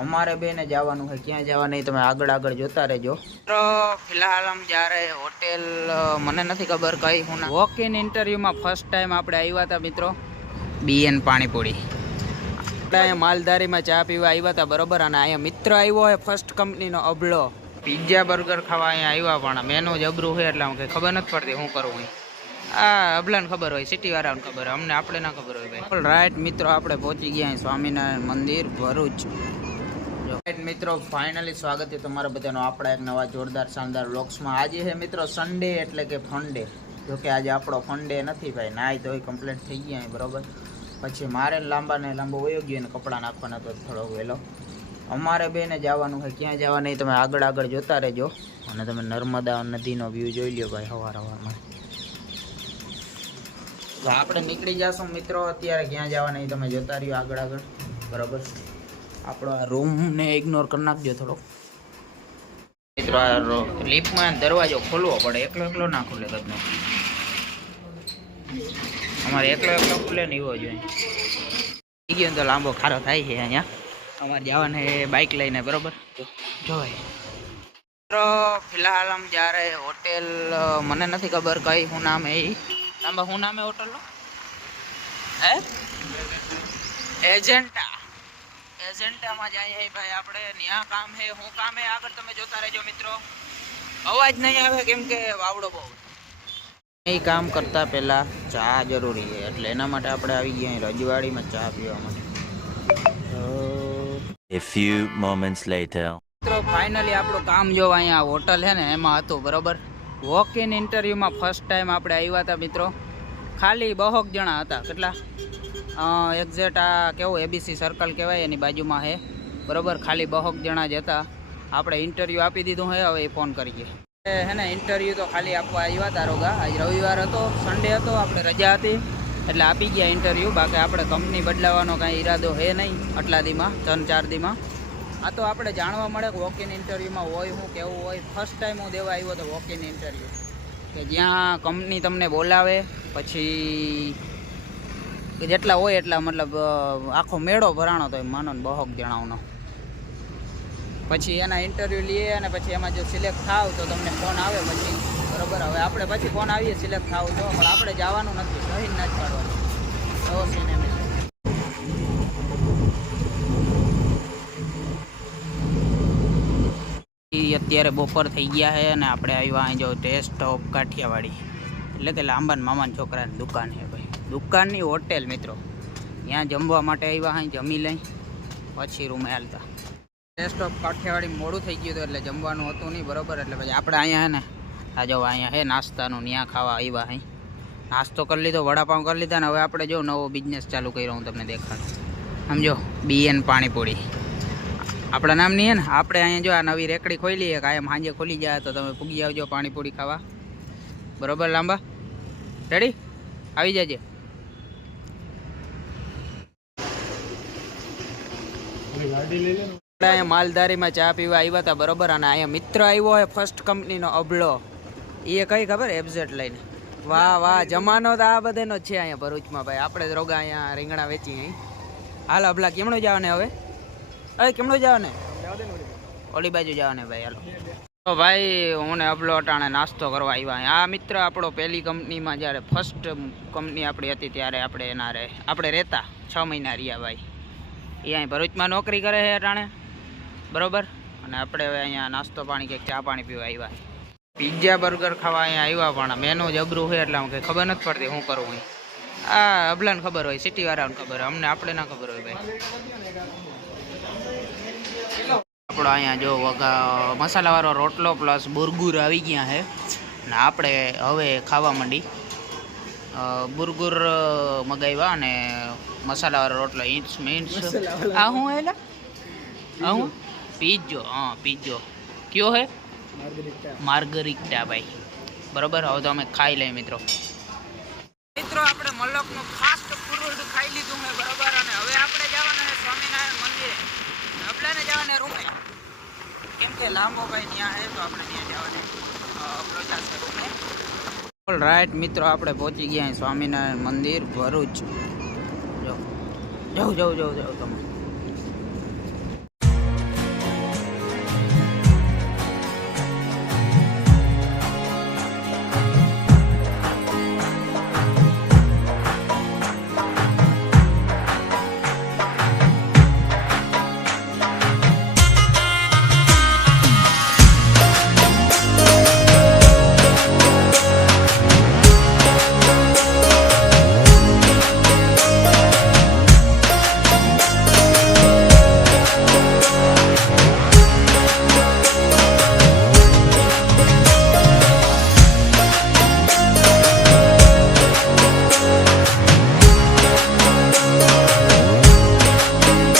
અમારે બેને જવાનું છે, ક્યાં જવાનું તમે આગળ આગળ જોતા રહેજો. તો ફિલહાલ हम जा रहे હોટેલ, મને નથી ખબર કઈ. હું વોક ઇન ઇન્ટરવ્યુમાં ફર્સ્ટ ટાઈમ આપણે આવ્યા હતા મિત્રો, બીએન પાણીપુરી. આપણે અહીંયા માલધારીમાં ચા પીવા આવ્યા હતા બરોબર, અને અહીંયા મિત્ર આવ્યો હોય ફર્સ્ટ કંપનીનો અબળો. પિઝા બર્ગર ખાવા અહીંયા આવ્યા, પણ મેનુ જબરું છે એટલે કંઈ ખબર નથી પડતી શું કરવું. આ અબલાને ખબર હોય, સિટી વાળાને ખબર હોય, અમને આપણે ના ખબર હોય ભાઈ. ઓલ રાઈટ મિત્રો, આપણે પહોંચી ગયા સ્વામિનારાયણ મંદિર ભરૂચ. રાઈટ મિત્રો, ફાઇનલી સ્વાગત છે તમારા બધાનો આપણા એક નવા જોરદાર શાનદાર વ્લોગ્સમાં. આજે છે મિત્રો સન્ડે એટલે કે ફન ડે. જોકે આજે આપણો ફન ડે નથી ભાઈ, નાય તો કમ્પ્લીટ થઈ ગયા બરોબર. પછી મારે લાંબો વયો ગયો ને કપડાં નાખવાના તો થોડો વહેલો. અમારે બેને જવાનું છે, ક્યાં જવાનું તમે આગળ આગળ જોતા રહેજો. અને તમે નર્મદા નદીનો વ્યૂ જોઈ લ્યો ભાઈ સવારમાં. તો આપણે નીકળી જશું મિત્રો અત્યારે, ક્યાં જવાના તમે જોતા રહ્યો આગળ આગળ બરાબર. આપણો આ રૂમને ઇગ્નોર કરી નાખજો થોડો મિત્રો. આ લિફ્ટમાં દરવાજો ખોલવો પડે, એકલો ના ખુલે તમને. અમારે એકલો ખુલે ને એવો જોઈએ. થઈ ગયો તો લાંબો ખારો થાય છે અહીંયા. અમારે જવાને બાઇક લઈને બરોબર જોવાય. મિત્રો ફિલહાલ हम जा रहे હોટેલ, મને નથી ખબર કઈ શું નામ હે લાંબા, શું નામ હે હોટલનો? હે એજન્ટામાં જાય ભાઈ આપણે. ત્યાં કામ હે, શું કામ હે આગળ તમે જોતા રહેજો મિત્રો. અવાજ નહીં આવે કેમ કે વાવડો બહુ. એ કામ કરતા પહેલા ચા જરૂરી છે, એટલે એના માટે આપણે આવી ગયા રજવાડીમાં ચા પીવા માટે. A few moments later. મિત્રો ફાઇનલી આપણું કામ જો અહીંયા હોટલ છે ને એમાં હતું બરોબર. વોક ઇન ઇન્ટરવ્યુમાં ફર્સ્ટ ટાઈમ આપણે આવ્યા હતા મિત્રો. ખાલી 2 જણા હતા. કેટલા એક્ઝેક્ટ આ કેવું એબીસી સર્કલ કહેવાય એની બાજુમાં છે બરોબર. ખાલી 2 જણા જ હતા. આપણે ઇન્ટરવ્યૂ આપી દીધું છે, હવે એ ફોન કરીએ હે ને. ઇન્ટરવ્યૂ તો ખાલી આપવા આવ્યા હતા રોગા. આજ રવિવાર હતો, સન્ડે હતો, આપણે રજા હતી એટલે આપી ગયા ઇન્ટરવ્યૂ. બાકી આપણે કંપની બદલાવાનો કાંઈ ઈરાદો છે નહીં આટલા દીમાં, 3-4 દીમાં. આ તો આપણે જાણવા મળે કે વોક ઇન ઇન્ટરવ્યૂમાં હોય શું કેવું હોય. ફર્સ્ટ ટાઈમ હું દેવા આવ્યો હતો વોક ઇન ઇન્ટરવ્યૂ, કે જ્યાં કંપની તમને બોલાવે પછી જેટલા હોય એટલા, મતલબ આખો મેળો ભરાણો તો માનો ને 2 જણાનો. પછી એના ઇન્ટરવ્યૂ લઈએ અને પછી એમાં જો સિલેક્ટ થાવ તો તમને ફોન આવે પછી બરાબર. હવે આપણે પછી ફોન આવીએ સિલેક્ટ થાવ તો, પણ આપણે જવાનું નથી, સહી ના જ પાડવાનું. એવો સીન એમ અત્યારે બપોર થઈ ગયા છે અને આપણે આવ્યા અહીં જો ટેસ્ટ ઓફ કાઠિયાવાડી, એટલે કે લાંબાન મામાના છોકરાની દુકાન છે ભાઈ. દુકાનની હોટેલ મિત્રો. ત્યાં જમવા માટે આવ્યા, અહીં જમી લઈ પછી રૂમે હાલતા. ટેસ્ટ ઓફ કાઠિયાવાડી મોડું થઈ ગયું હતું એટલે જમવાનું હતું નહીં બરાબર. એટલે પછી આપણે અહીંયા હે ને આ જો અહીંયા હે નાસ્તાનું, ત્યાં ખાવા આવ્યા. અહીં નાસ્તો કરી લીધો, વડાપાઉં કરી લીધા ને હવે આપણે જો નવો બિઝનેસ ચાલુ કર્યો, હું તમને દેખાડું. સમજો, બીએન પાણીપુરી આપણા નામની હે ને. આપણે અહીંયા જો આ નવી રેકડી ખોલી, કાયમ સાંજે ખોલી જાય તો તમે પૂગી આવજો પાણીપુરી ખાવા બરોબર. લાંબા રેડી આવી જજે. અહીંયા માલધારીમાં ચા પીવા આવ્યા હતા બરોબર, અને અહીંયા મિત્ર આવ્યો હોય ફર્સ્ટ કંપનીનો અબળો. એ કઈ ખબર એબઝેટ લઈને. વાહ જમાનો તો આ બધાનો જ છે અહીંયા ભરૂચમાં ભાઈ. આપણે જ રોગા અહીંયા રીંગણા વેચી અહીં. હાલ અબલા કેમણું જવાને હવે? અરે કેમણું જવાને? ઓલી બાજુ જવાને ભાઈ. હાલો તો ભાઈ હું ને અબલો અટાણે નાસ્તો કરવા આવ્યા. આ મિત્ર આપણો પહેલી કંપનીમાં જ્યારે ફર્સ્ટ કંપની આપણી હતી ત્યારે આપણે રહેતા 6 મહિના રહ્યા ભાઈ. એ અહીં ભરૂચમાં નોકરી કરે છે અટાણે બરોબર. અને આપણે હવે અહીંયા નાસ્તો પાણી કંઈક ચા પાણી પીવા આવ્યા. પિઝા બર્ગર ખાવા અહીંયા આવ્યા, પણ મેનુ જબરું છે એટલે કંઈ ખબર નથી પડતી શું કરવું. આ અબલાને ખબર હોય, સિટી વાળાને ખબર હોય, અમને આપણે ના ખબર હોય ભાઈ. આપણો અહીંયા જો મસાલાવાળો રોટલો પ્લસ બુરગુર આવી ગયા છે અને આપણે હવે ખાવા માંડી. બુરગુર મગાવ્યા અને મસાલાવાળો રોટલો ઈંચ આ શું હેલા આ હું પીઝો. હા પીઝો કયો હે? માર્ગરિટા ભાઈ બરોબર. હવે તો અમે ખાઈ લઈએ મિત્રો. આપણે મલકનું ફાસ્ટ ફૂડ ખાઈ લીધું છે બરોબર. અને હવે આપણે જવાના છે સ્વામિનારાયણ મંદિરે, અબલાને જવાને રૂમે, કેમ કે લાંબો ભાઈ ત્યાં છે તો આપણે ત્યાં જવાને. ઓલ રાઈટ મિત્રો, આપણે પહોંચી ગયા સ્વામિનારાયણ મંદિર ભરૂચ. જાઓ તમે.